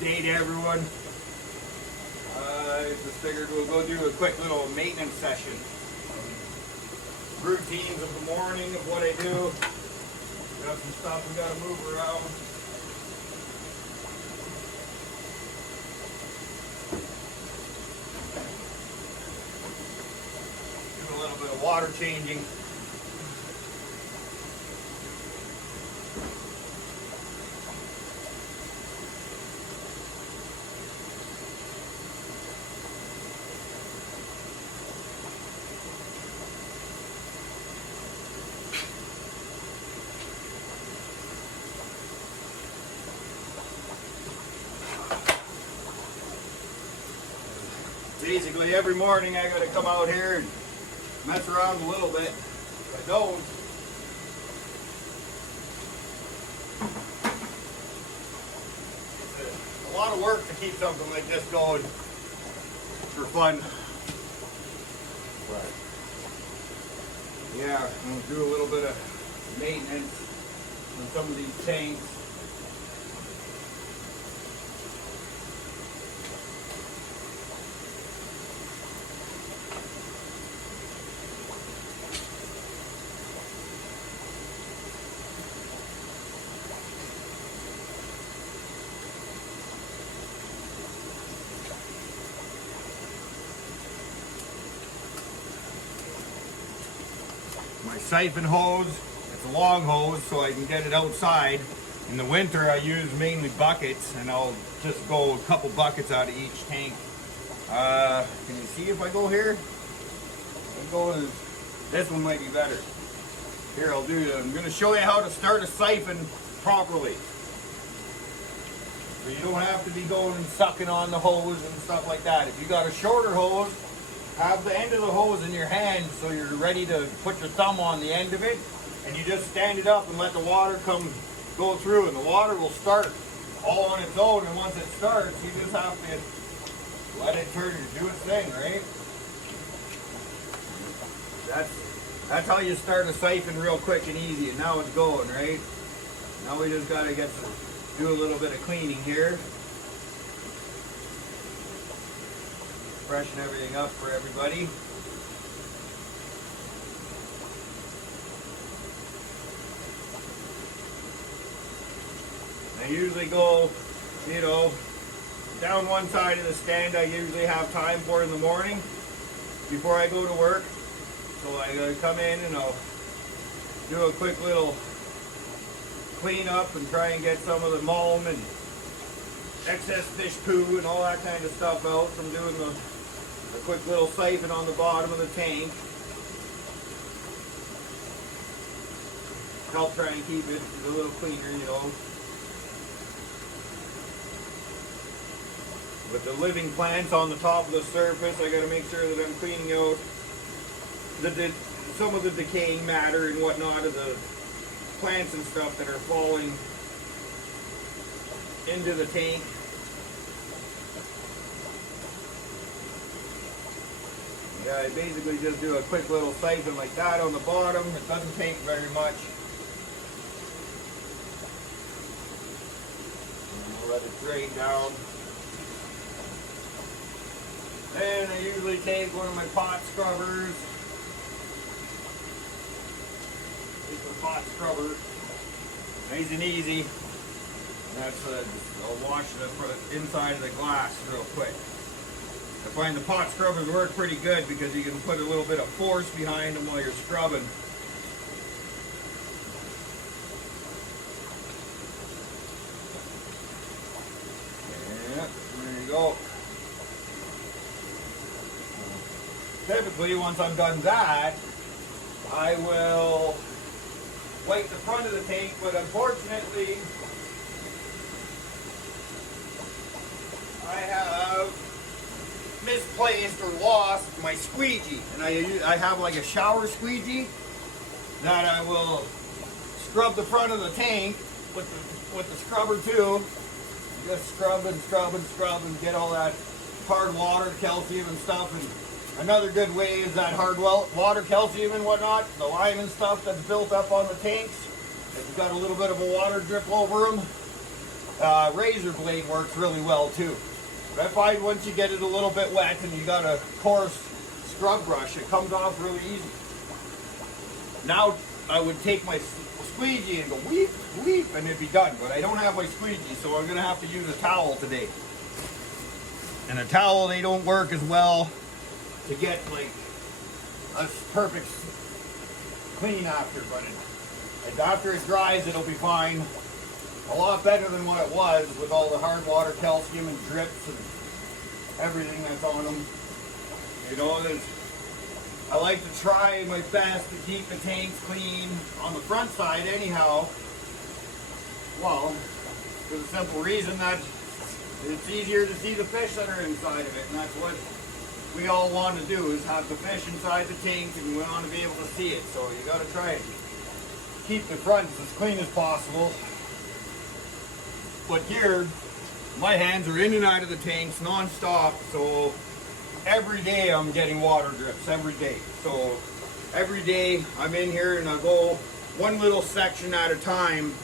Good day to everyone. I just figured we'll go do a quick little maintenance session. Routines of the morning of what I do. Got some stuff we gotta move around. Do a little bit of water changing. Basically every morning I gotta come out here and mess around a little bit. If I don't, it's a lot of work to keep something like this going for fun. But yeah, I'm gonna do a little bit of maintenance on some of these tanks. My siphon hose, it's a long hose so I can get it outside. In the winter I use mainly buckets, and I'll just go a couple buckets out of each tank. Can you see if I go here? I'm going, this one might be better. Here, I'm going to show you how to start a siphon properly. So you don't have to be going and sucking on the hose and stuff like that. If you got a shorter hose, have the end of the hose in your hand so you're ready to put your thumb on the end of it, and you just stand it up and let the water go through, and the water will start all on its own. And once it starts, you just have to let it do its thing, right? That's how you start a siphon real quick and easy. And now it's going, right? Now we just gotta do a little bit of cleaning here. Freshen everything up for everybody. I usually go, down one side of the stand. I usually have time for in the morning before I go to work. So I gotta come in and I'll do a quick little clean up and try and get some of the mulm and excess fish poo and all that kind of stuff out from doing the quick little siphon on the bottom of the tank. Help try and keep it a little cleaner, With the living plants on the top of the surface, I got to make sure that I'm cleaning out some of the decaying matter and whatnot of the plants and stuff that are falling into the tank. Yeah, I basically just do a quick little siphon like that on the bottom. It doesn't take very much. And I'll let it drain down. Then I usually take one of my pot scrubbers. Take the pot scrubber, nice and easy. And that's I'll wash the inside of the glass real quick. I find the pot scrubbers work pretty good because you can put a little bit of force behind them while you're scrubbing. Yeah, there you go. Typically, once I'm done that, I will wipe the front of the tank, but unfortunately, I have misplaced or lost my squeegee, and I have like a shower squeegee that I will scrub the front of the tank with the scrubber too. Just scrub and scrub and scrub and get all that hard water, calcium and stuff. And another good way is that hard water, calcium and whatnot, the lime and stuff that's built up on the tanks. If you've got a little bit of a water drip over them, razor blade works really well too. But I find once you get it a little bit wet and you got a coarse scrub brush, it comes off really easy. Now I would take my squeegee and go weep, weep, and it'd be done. But I don't have my squeegee, so I'm gonna have to use a towel today. And a towel, they don't work as well to get like a perfect clean after, but after it dries, it'll be fine. A lot better than what it was with all the hard water calcium and drips and everything that's on them. You know, I like to try my best to keep the tanks clean on the front side anyhow. Well, for the simple reason that it's easier to see the fish that are inside of it, and that's what we all want to do, is have the fish inside the tanks, and we want to be able to see it. So you got to try it. Keep the fronts as clean as possible. But here, my hands are in and out of the tanks non-stop, so every day I'm getting water drips, every day. So every day I'm in here and I go one little section at a time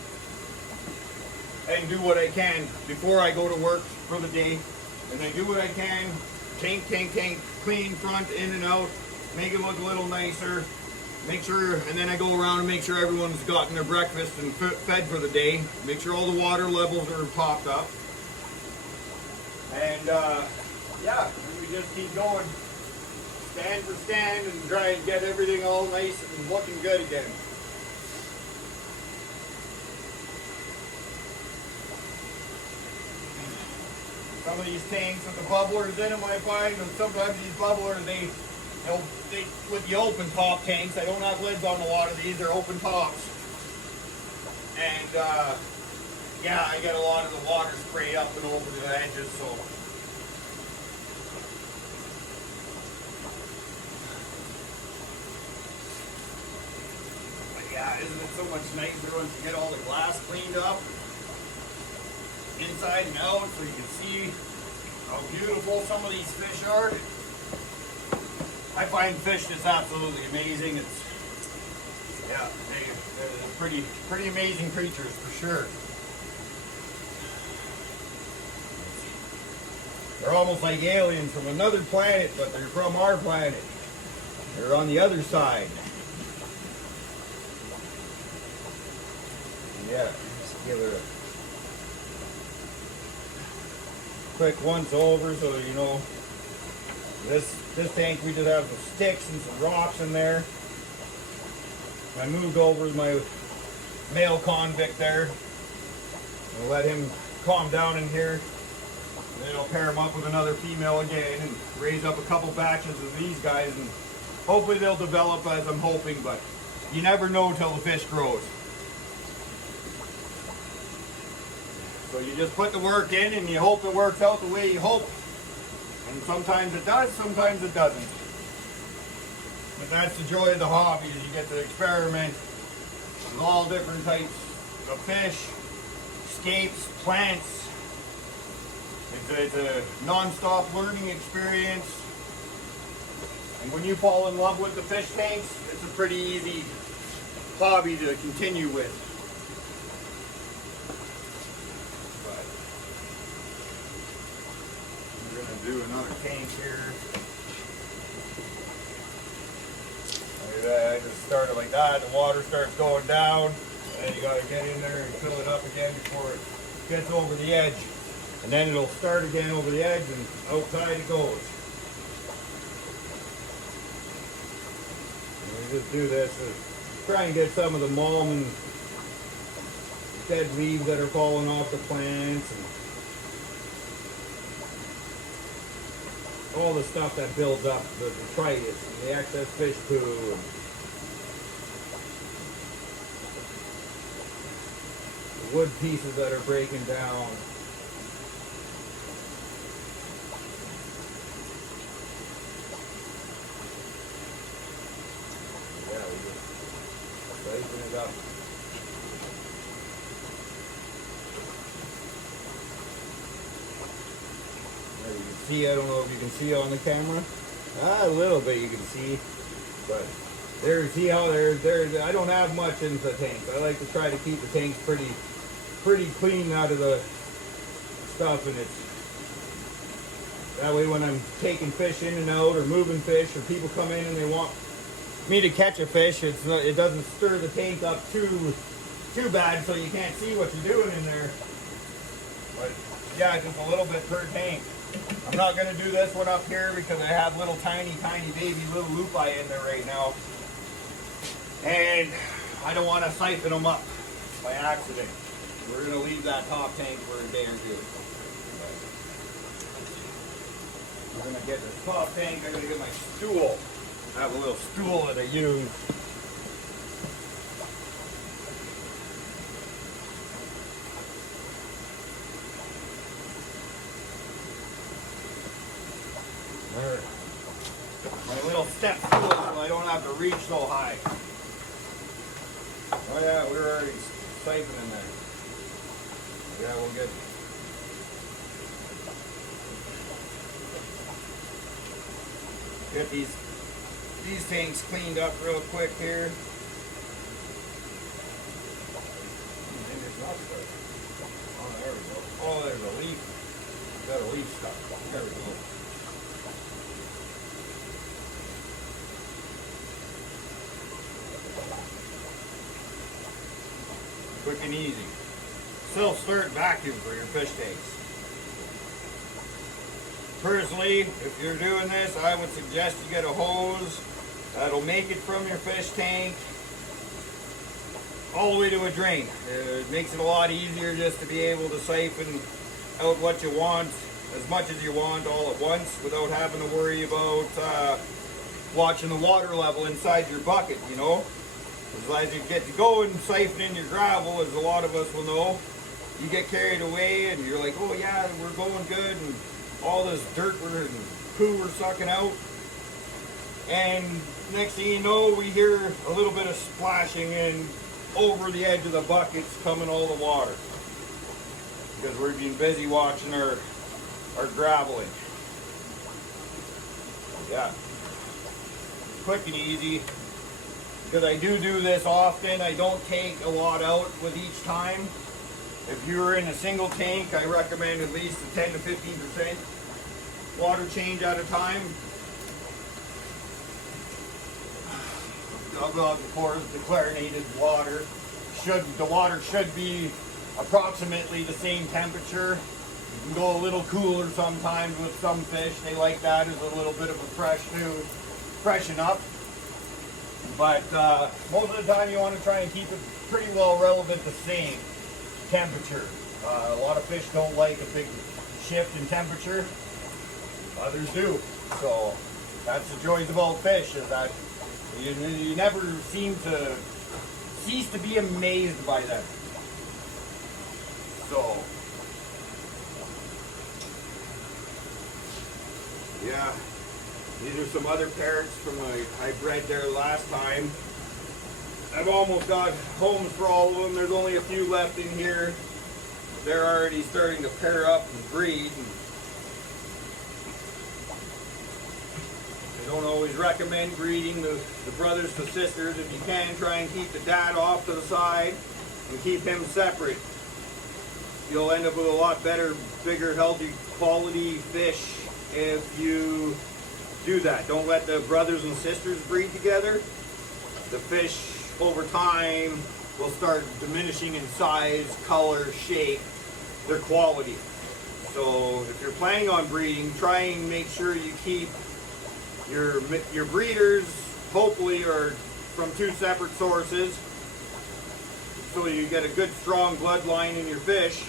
and do what I can before I go to work for the day. And I do what I can, tank, clean front, in and out, make it look a little nicer, make sure, and then I go around and make sure everyone's gotten their breakfast and fed for the day, make sure all the water levels are topped up. And yeah, we just keep going, stand for stand, and try and get everything all nice and looking good again. Some of these tanks with the bubblers in them, I find, and sometimes these bubblers, they with the open top tanks, I don't have lids on a lot of these, they're open tops. And yeah, I get a lot of the water sprayed up and over the edges, so. But yeah, isn't it so much nicer once you get all the glass cleaned up? Inside and out, so you can see how beautiful some of these fish are. I find fish just absolutely amazing. It's, yeah, they're pretty amazing creatures for sure. They're almost like aliens from another planet, but they're from our planet. They're on the other side. Yeah, just give it a quick once over, so you know this tank we just have some sticks and some rocks in there. I moved over with my male convict there and let him calm down in here, and then I'll pair him up with another female again and raise up a couple batches of these guys, and hopefully they'll develop as I'm hoping, but you never know till the fish grows. So you just put the work in and you hope it works out the way you hope. And sometimes it does, sometimes it doesn't. But that's the joy of the hobby, is you get to experiment with all different types of fish, escapes, plants. It's a non-stop learning experience. And when you fall in love with the fish tanks, it's a pretty easy hobby to continue with. Do another tank here. Look at that, I just started like that, the water starts going down, and you gotta get in there and fill it up again before it gets over the edge. And then it'll start again over the edge and outside it goes. And we just do this to try and get some of the mulm and dead leaves that are falling off the plants, and all the stuff that builds up, the detritus and the excess fish poo. And the wood pieces that are breaking down. Yeah, we just siphon it up. You can see, I don't know if you can see on the camera. A little bit you can see, but there, see how there. I don't have much into the tanks. I like to try to keep the tanks pretty clean out of the stuff, and it's that way when I'm taking fish in and out or moving fish, or people come in and they want me to catch a fish, it doesn't stir the tank up too bad, so you can't see what you're doing in there. But yeah, just a little bit per tank. I'm not going to do this one up here because I have little tiny baby little lupi in there right now, and I don't want to siphon them up by accident. We're going to leave that top tank for a day or two. I'm going to get the top tank. I'm going to get my stool. I have a little stool that I use. There. My little step stool so I don't have to reach so high. Oh yeah, we're already siphoning there. Yeah, we'll get these tanks cleaned up real quick here. Oh, there we go. Oh, there's a leaf. Got a leaf stuck. There we go. Quick and easy. Self-start vacuum for your fish tanks. Personally, if you're doing this, I would suggest you get a hose that'll make it from your fish tank all the way to a drain. It makes it a lot easier just to be able to siphon out what you want, as much as you want, all at once, without having to worry about watching the water level inside your bucket, you know. As you get to go and siphoning your gravel, as a lot of us will know, you get carried away and you're like, oh yeah, we're going good, and all this dirt and poo we're sucking out. And next thing you know, we hear a little bit of splashing and over the edge of the buckets coming all the water. Because we're being busy watching our graveling. Yeah. Quick and easy. Because I do this often, I don't take a lot out with each time. If you're in a single tank, I recommend at least a 10 to 15% water change at a time. Of course, the chlorinated water the water should be approximately the same temperature. You can go a little cooler sometimes with some fish. They like that as a little bit of a freshen up. But most of the time you want to try and keep it pretty well relevant the same temperature. A lot of fish don't like a big shift in temperature. Others do. So that's the joys of all fish, is that you never seem to cease to be amazed by them. So yeah. These are some other parrots from I bred there last time. I've almost got homes for all of them. There's only a few left in here. They're already starting to pair up and breed. I don't always recommend breeding the brothers to sisters. If you can, try and keep the dad off to the side and keep him separate. You'll end up with a lot better, bigger, healthy, quality fish if you do that. Don't let the brothers and sisters breed together. The fish over time will start diminishing in size, color, shape, their quality. So if you're planning on breeding, try and make sure you keep your breeders, hopefully, are from two separate sources, so you get a good strong bloodline in your fish.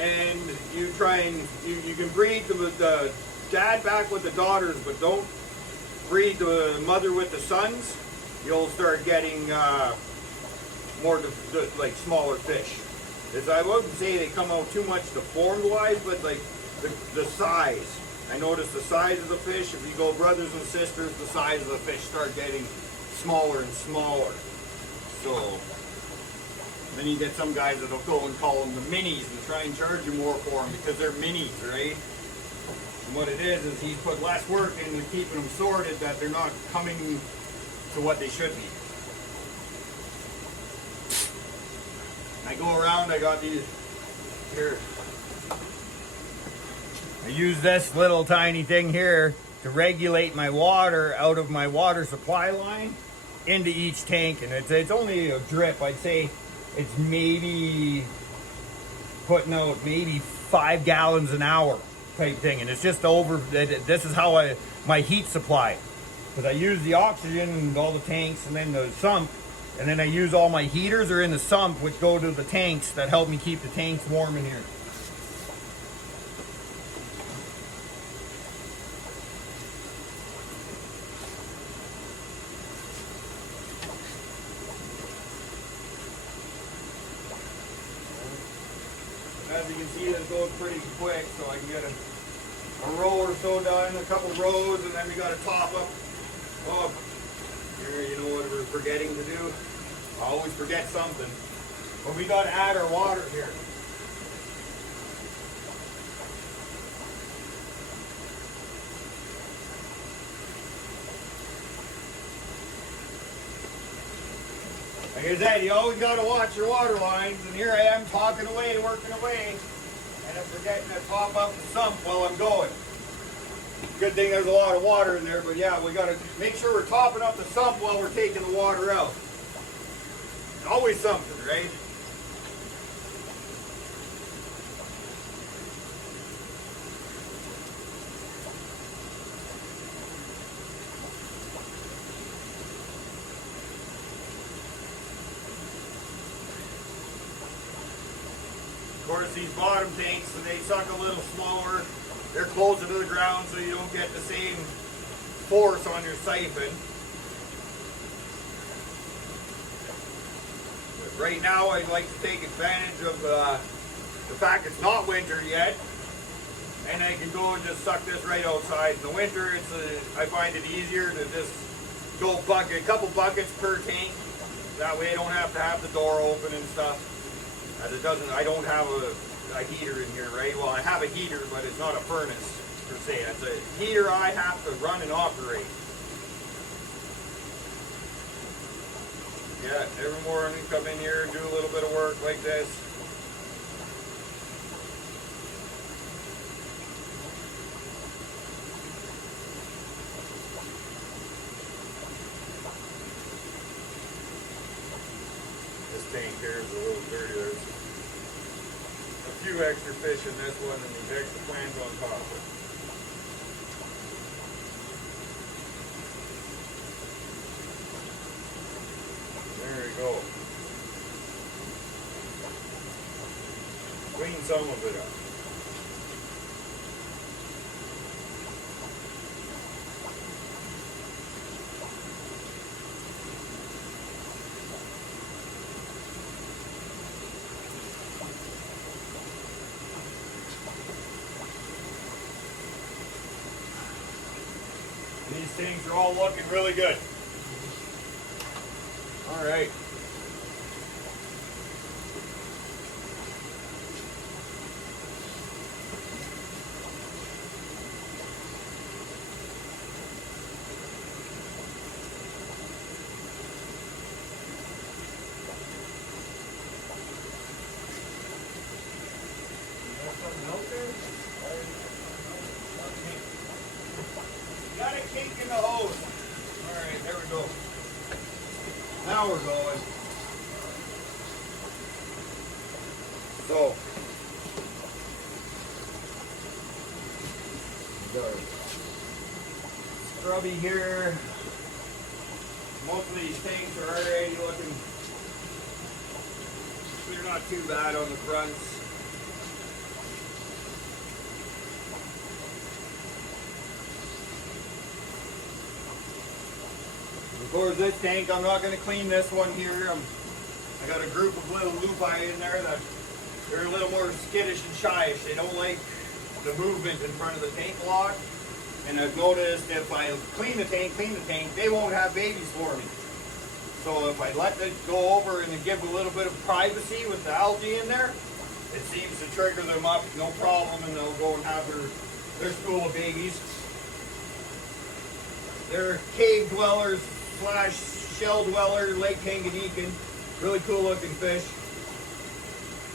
And you try and you can breed the dad back with the daughters, but don't breed the mother with the sons. You'll start getting more like smaller fish. I wouldn't say they come out too much deformed wise, but like the size. I noticed the size of the fish, if you go brothers and sisters, the size of the fish start getting smaller and smaller. So then you get some guys that'll go and call them the minis and try and charge you more for them because they're minis, right? And what it is he's put less work into keeping them sorted, that they're not coming to what they should be. I go around, I got these Here. I use this little tiny thing here to regulate my water out of my water supply line into each tank, and it's only a drip. I'd say it's maybe putting out maybe 5 gallons an hour type thing, and it's just over. This is how my heat supply, because I use the oxygen in all the tanks and then the sump, and then I use all my heaters are in the sump, which go to the tanks that help me keep the tanks warm in here. As you can see, this goes pretty quick, so I can get a row or so done, a couple rows, and then we got to top up. Oh, here, you know what we're forgetting to do? I always forget something. But we got to add our water here. Like I said, you always got to watch your water lines, and here I am talking away, working away, and I'm forgetting to top up the sump while I'm going. Good thing there's a lot of water in there, but yeah, we got to make sure we're topping up the sump while we're taking the water out. Always something, right? Of course, these bottom tanks, they suck a little slower. They're closer to the ground, so you don't get the same force on your siphon. But right now, I'd like to take advantage of the fact it's not winter yet, and I can go and just suck this right outside. In the winter, I find it easier to just go a couple buckets per tank. That way, I don't have to have the door open and stuff. As I don't have a heater in here, right? Well, I have a heater, but it's not a furnace per se. It's a heater I have to run and operate. Yeah, every morning come in here, do a little bit of work like this. This tank here is a little dirty. There's a few extra fish in this one and these extra plants on top of it. There we go. Clean some of it up. These things are all looking really good. All right. Got a kink in the hose. All right, there we go. Now we're going. So, got scrubby here. Most of these tanks are already looking, they're not too bad on the fronts. Of course, this tank, I'm not going to clean this one here. I got a group of little lupi in there that they're a little more skittish and shyish. They don't like the movement in front of the tank a lot. And I've noticed if I clean the tank, they won't have babies for me. So if I let it go over and give a little bit of privacy with the algae in there, it seems to trigger them up, no problem, and they'll go and have their school of babies. They're cave dwellers / shell dweller, Lake Tanganyikan. Really cool looking fish.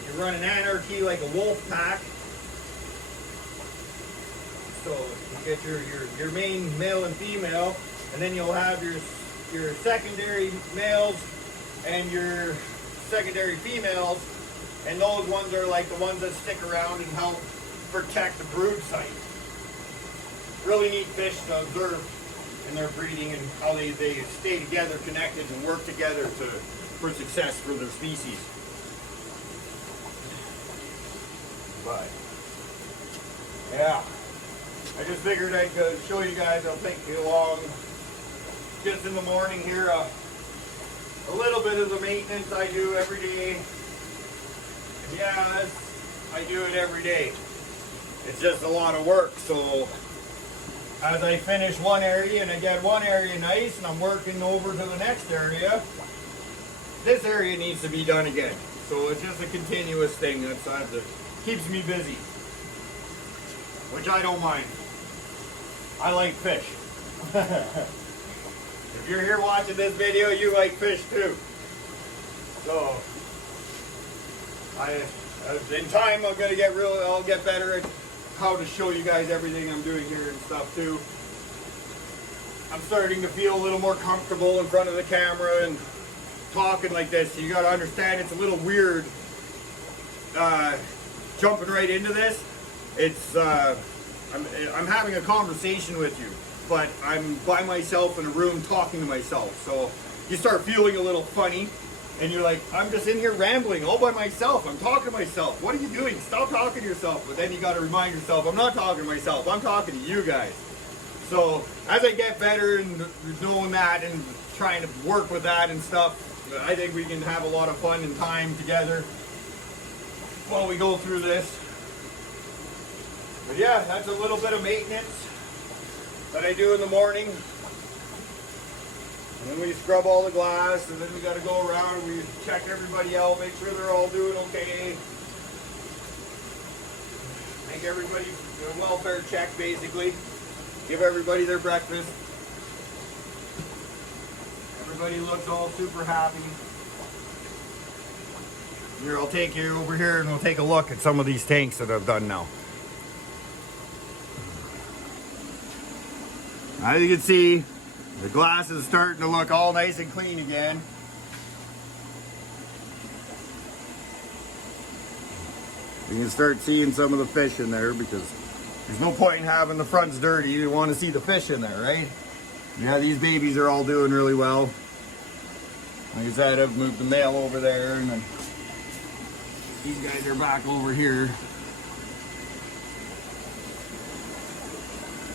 You run an anarchy like a wolf pack. So you get your main male and female, and then you'll have your secondary males and your secondary females, and those ones are like the ones that stick around and help protect the brood site. Really neat fish to observe in their breeding and how they stay together, connected, and work together for success for their species. But yeah, I just figured I'd show you guys. I'll take you along just in the morning here. A little bit of the maintenance I do every day. And yes, I do it every day. It's just a lot of work. So as I finish one area and I get one area nice and I'm working over to the next area, this area needs to be done again. So it's just a continuous thing that keeps me busy, which I don't mind. I like fish. If you're here watching this video, you like fish too. So in time I'll get better at how to show you guys everything I'm doing here and stuff too. I'm starting to feel a little more comfortable in front of the camera and talking like this. You got to understand, it's a little weird jumping right into this. It's I'm having a conversation with you, but I'm by myself in a room talking to myself. So you start feeling a little funny, and you're like, I'm just in here rambling all by myself. I'm talking to myself. What are you doing? Stop talking to yourself. But then you got to remind yourself, I'm not talking to myself. I'm talking to you guys. So as I get better and knowing that and trying to work with that and stuff, I think we can have a lot of fun and time together while we go through this. But yeah, that's a little bit of maintenance that I do in the morning. And then we scrub all the glass, and then we got to go around and we check everybody out, make sure they're all doing okay. Make everybody do a welfare check, basically. Give everybody their breakfast. Everybody looks all super happy. Here, I'll take you over here and we'll take a look at some of these tanks that I've done now. As you can see, the glass is starting to look all nice and clean again. You can start seeing some of the fish in there because there's no point in having the fronts dirty. You want to see the fish in there, right? Yeah, these babies are all doing really well. Like I said, I've moved the male over there, and then these guys are back over here.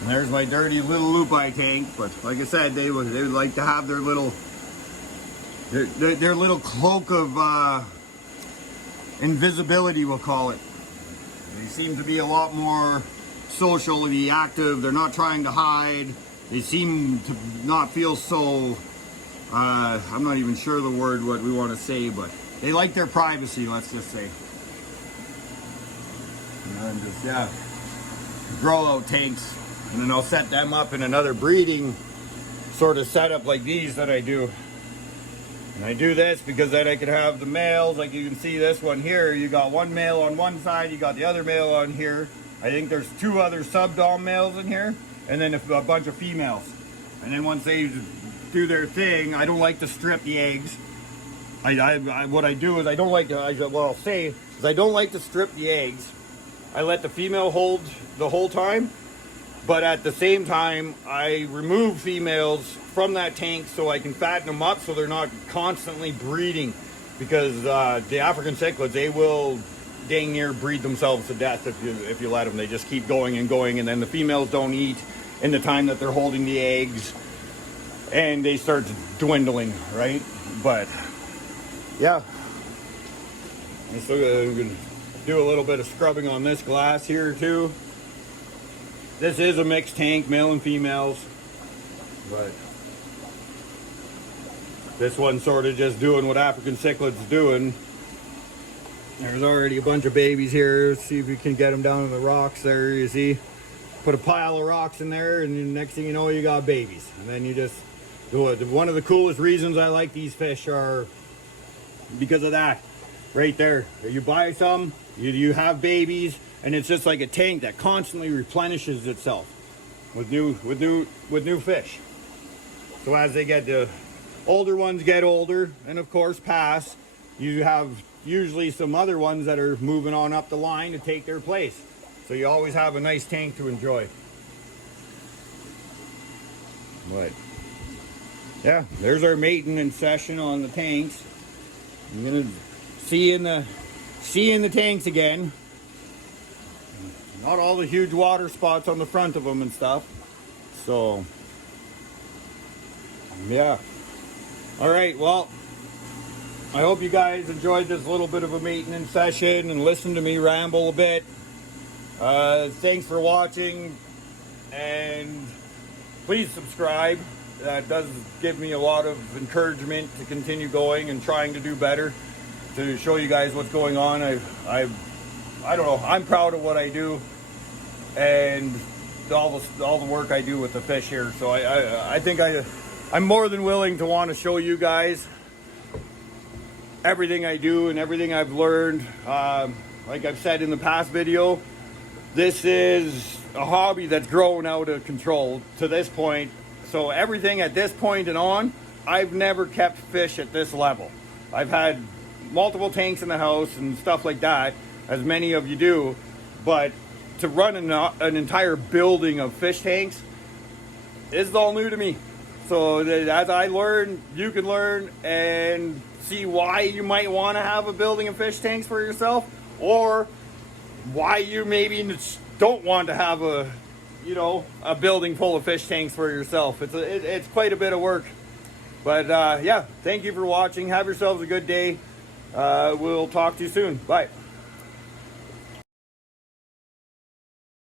And there's my dirty little lupi tank, but like I said, they would like to have their little cloak of invisibility, we'll call it. They seem to be a lot more socially active. They're not trying to hide. They seem to not feel so, I'm not even sure the word what we want to say, but they like their privacy, let's just say. And just, yeah, grow out tanks. And then I'll set them up in another breeding sort of setup like these that I do. And I do this because then I could have the males, like you can see this one here. You got one male on one side, you got the other male on here. I think there's two other sub-dom males in here, and then a bunch of females. And then once they do their thing, I don't like to strip the eggs. What I do is I don't like to, what I'll say is I don't like to strip the eggs. I let the female hold the whole time. But at the same time, I remove females from that tank so I can fatten them up so they're not constantly breeding. Because the African cichlids, they will dang near breed themselves to death if you let them. They just keep going and going, and then the females don't eat in the time that they're holding the eggs, and they start dwindling, right? But yeah, I'm still gonna do a little bit of scrubbing on this glass here too. This is a mixed tank, male and females, but this one's sort of just doing what African cichlids doing. There's already a bunch of babies here. Let's see if we can get them down in the rocks there. You see, put a pile of rocks in there, and the next thing you know, you got babies. And then you just do it. One of the coolest reasons I like these fish are because of that. right there. You buy some, you have babies, and it's just like a tank that constantly replenishes itself with new fish. So as they get, the older ones get older and of course pass, you have usually some other ones that are moving on up the line to take their place. So you always have a nice tank to enjoy. But yeah, there's our maintenance session on the tanks. I'm gonna see in the tanks again. Not all the huge water spots on the front of them and stuff. So yeah. All right, well, I hope you guys enjoyed this little bit of a maintenance session and listened to me ramble a bit. Thanks for watching, and please subscribe. That does give me a lot of encouragement to continue going and trying to do better, to show you guys what's going on. I don't know, I'm proud of what I do and all the work I do with the fish here. So I think I'm more than willing to want to show you guys everything I do and everything I've learned. Like I've said in the past video, this is a hobby that's grown out of control to this point. So everything at this point and on, I've never kept fish at this level. I've had multiple tanks in the house and stuff like that, as many of you do, but to run an entire building of fish tanks is all new to me. So as I learn, you can learn and see why you might want to have a building of fish tanks for yourself, or why you maybe don't want to have a building full of fish tanks for yourself. It's quite a bit of work. But yeah, thank you for watching. Have yourselves a good day. We'll talk to you soon. Bye.